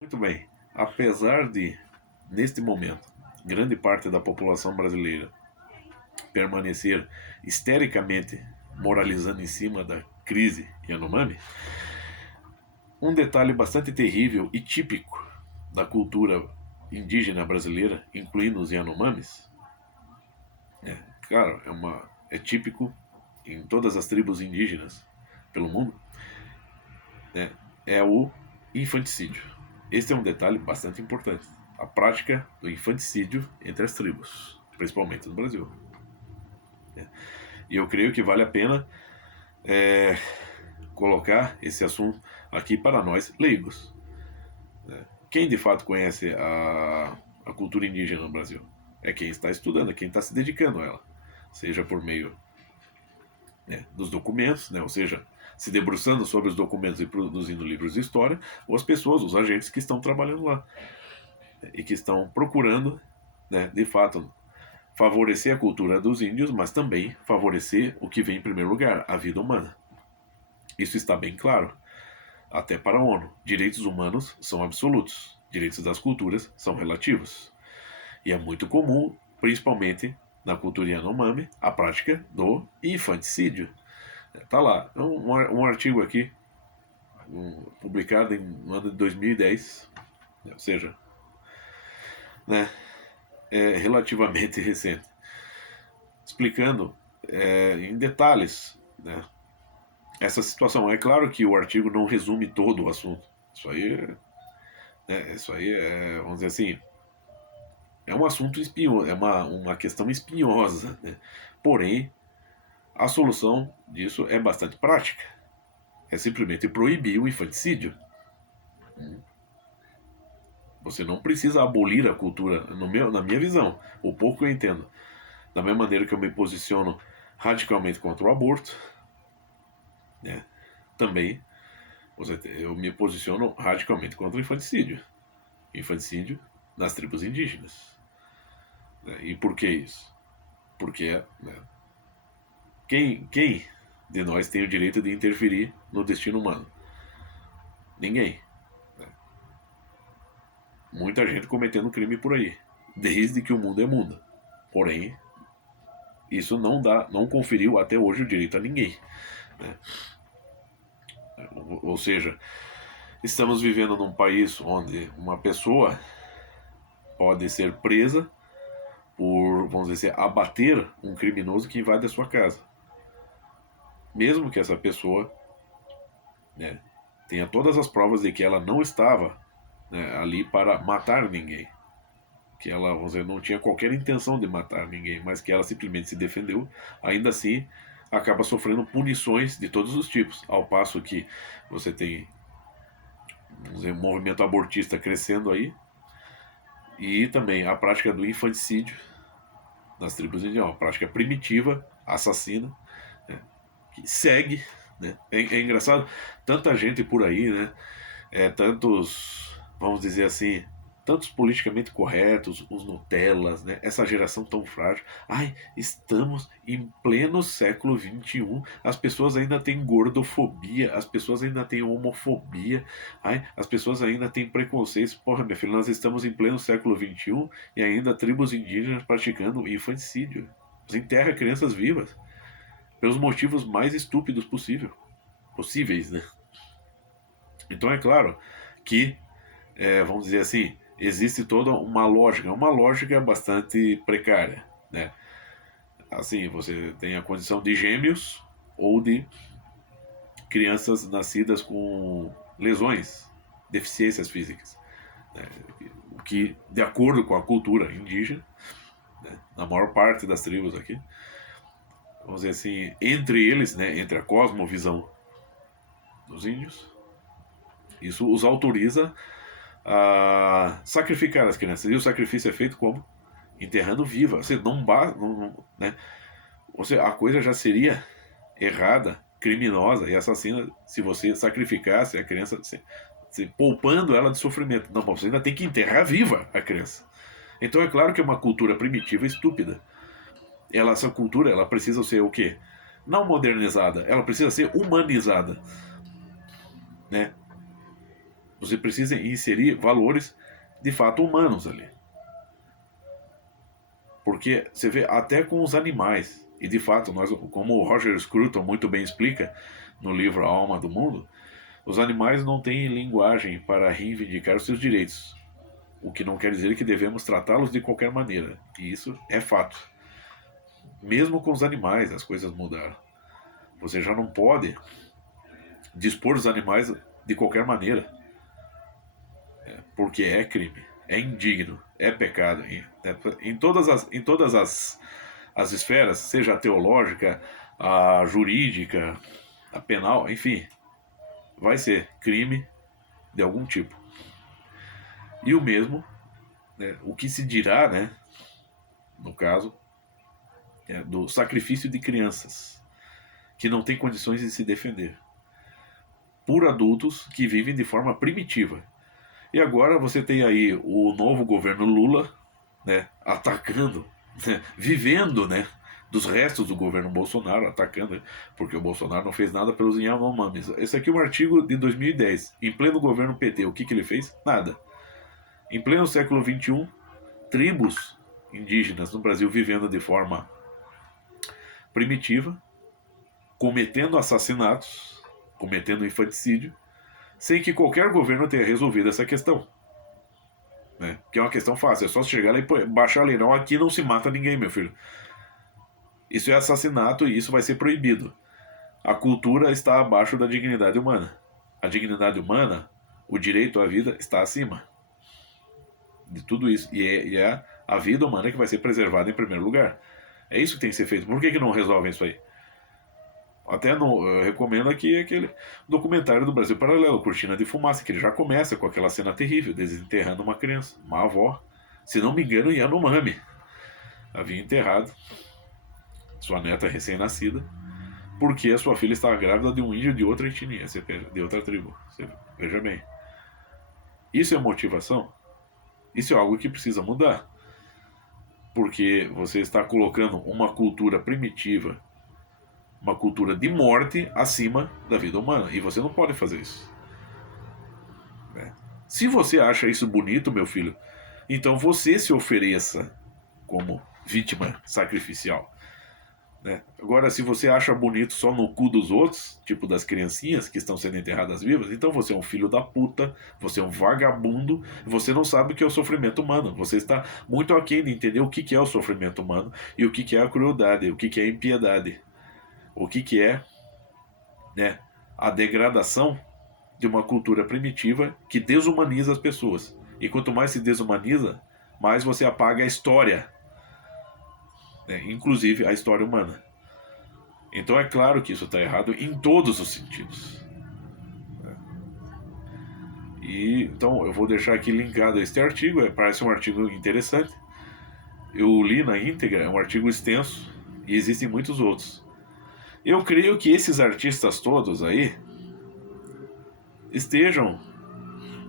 Muito bem. Apesar de, neste momento, grande parte da população brasileira permanecer histericamente moralizando em cima da crise Yanomami, um detalhe bastante terrível e típico da cultura indígena brasileira, incluindo os Yanomamis, claro, é típico em todas as tribos indígenas pelo mundo, né, é o infanticídio. Este é um detalhe bastante importante. A prática do infanticídio entre as tribos, principalmente no Brasil. E eu creio que vale a pena colocar esse assunto aqui para nós leigos. Quem de fato conhece a cultura indígena no Brasil? É quem está estudando, é quem está se dedicando a ela. Seja por meio dos documentos, ou seja, se debruçando sobre os documentos e produzindo livros de história, ou as pessoas, os agentes que estão trabalhando lá e que estão procurando, de fato, favorecer a cultura dos índios, mas também favorecer o que vem em primeiro lugar, a vida humana. Isso está bem claro, até para a ONU. Direitos humanos são absolutos, direitos das culturas são relativos. E é muito comum, principalmente na cultura Yanomami, a prática do infanticídio. Tá lá, um artigo aqui, publicado no ano de 2010, ou seja, é relativamente recente, explicando em detalhes essa situação. É claro que o artigo não resume todo o assunto. Isso aí vamos dizer assim, é um assunto espinhoso, é uma questão espinhosa, né? Porém, a solução disso é bastante prática. É simplesmente proibir o infanticídio. Você não precisa abolir a cultura, na minha visão, o pouco que eu entendo. Da mesma maneira que eu me posiciono radicalmente contra o aborto, também eu me posiciono radicalmente contra o infanticídio. Infanticídio nas tribos indígenas. E por que isso? Porque quem de nós tem o direito de interferir no destino humano? Ninguém. Muita gente cometendo crime por aí, desde que o mundo é mundo. Porém, isso não conferiu até hoje o direito a ninguém. Ou seja, estamos vivendo num país onde uma pessoa pode ser presa por, vamos dizer assim, abater um criminoso que invade a sua casa. Mesmo que essa pessoa tenha todas as provas de que ela não estava ali para matar ninguém. Que ela, vamos dizer, não tinha qualquer intenção de matar ninguém, mas que ela simplesmente se defendeu, ainda assim acaba sofrendo punições de todos os tipos. Ao passo que você tem, vamos dizer, um movimento abortista crescendo aí, e também a prática do infanticídio nas tribos indígenas, uma prática primitiva, assassina, que segue. É engraçado, tanta gente por aí, tantos, vamos dizer assim, tantos politicamente corretos, os Nutellas, essa geração tão frágil. Ai, estamos em pleno século XXI, as pessoas ainda têm gordofobia, as pessoas ainda têm homofobia, ai, as pessoas ainda têm preconceitos. Porra, minha filha, nós estamos em pleno século XXI e ainda tribos indígenas praticando infanticídio. Você enterra crianças vivas pelos motivos mais estúpidos possíveis, né? Então é claro que, vamos dizer assim, existe toda uma lógica bastante precária, né? Assim, você tem a condição de gêmeos ou de crianças nascidas com lesões, deficiências físicas, o que, de acordo com a cultura indígena, na maior parte das tribos aqui, vamos dizer assim, entre eles, entre a cosmovisão dos índios, isso os autoriza a sacrificar as crianças. E o sacrifício é feito como? Enterrando viva. Você não basta. A coisa já seria errada, criminosa e assassina se você sacrificasse a criança, poupando ela de sofrimento. Não, você ainda tem que enterrar viva a criança. Então é claro que é uma cultura primitiva estúpida. Essa cultura ela precisa ser o quê? Não modernizada, ela precisa ser humanizada. Você precisa inserir valores de fato humanos ali. Porque você vê até com os animais, e de fato, nós, como o Roger Scruton muito bem explica no livro A Alma do Mundo, os animais não têm linguagem para reivindicar os seus direitos, o que não quer dizer que devemos tratá-los de qualquer maneira, e isso é fato. Mesmo com os animais as coisas mudaram. Você já não pode dispor os animais de qualquer maneira, porque é crime, é indigno, é pecado. Em todas as esferas, seja a teológica, a jurídica, a penal, enfim, vai ser crime de algum tipo. E o mesmo, né, o que se dirá, né, no caso, do sacrifício de crianças que não têm condições de se defender, por adultos que vivem de forma primitiva. E agora você tem aí o novo governo Lula, né, atacando, né, vivendo, né, dos restos do governo Bolsonaro, atacando, porque o Bolsonaro não fez nada pelos Yanomamis. Esse aqui é um artigo de 2010, em pleno governo PT. O que ele fez? Nada. Em pleno século XXI, tribos indígenas no Brasil vivendo de forma primitiva, cometendo assassinatos, cometendo infanticídio, sem que qualquer governo tenha resolvido essa questão. Né? Que é uma questão fácil, é só chegar lá e baixar a lei. Não, aqui não se mata ninguém, meu filho. Isso é assassinato e isso vai ser proibido. A cultura está abaixo da dignidade humana. A dignidade humana, o direito à vida, está acima de tudo isso. E é a vida humana que vai ser preservada em primeiro lugar. É isso que tem que ser feito. Por que não resolvem isso aí? Até eu recomendo aqui aquele documentário do Brasil Paralelo, Cortina de Fumaça, que ele já começa com aquela cena terrível, desenterrando uma criança, uma avó. Se não me engano, Yanomami havia enterrado sua neta recém-nascida, porque a sua filha estava grávida de um índio de outra etnia, de outra tribo. Você veja bem. Isso é motivação? Isso é algo que precisa mudar. Porque você está colocando uma cultura primitiva, uma cultura de morte acima da vida humana. E você não pode fazer isso. Se você acha isso bonito, meu filho, então você se ofereça como vítima sacrificial. Né? Agora, se você acha bonito só no cu dos outros, tipo das criancinhas que estão sendo enterradas vivas, então você é um filho da puta, você é um vagabundo, você não sabe o que é o sofrimento humano. Você está muito aquém de entender o que é o sofrimento humano e o que é a crueldade, o que é a impiedade, o que é, né, a degradação de uma cultura primitiva que desumaniza as pessoas. E quanto mais se desumaniza, mais você apaga a história, né? Inclusive a história humana. Então é claro que isso está errado em todos os sentidos. E então eu vou deixar aqui linkado este artigo, parece um artigo interessante. Eu li na íntegra, é um artigo extenso e existem muitos outros. Eu creio que esses artistas todos aí estejam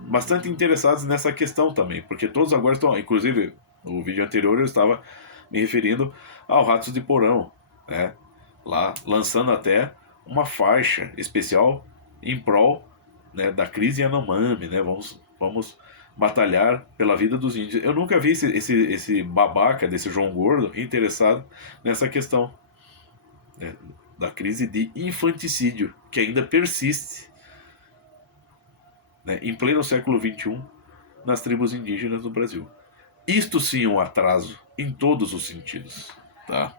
bastante interessados nessa questão também, porque todos agora estão, inclusive no vídeo anterior eu estava me referindo ao Ratos de Porão, né? Lá lançando até uma faixa especial em prol, né, da crise Yanomami, né? Vamos batalhar pela vida dos índios. Eu nunca vi esse babaca desse João Gordo interessado nessa questão, né, da crise de infanticídio que ainda persiste, né, em pleno século XXI nas tribos indígenas do Brasil. Isto sim é um atraso em todos os sentidos, tá?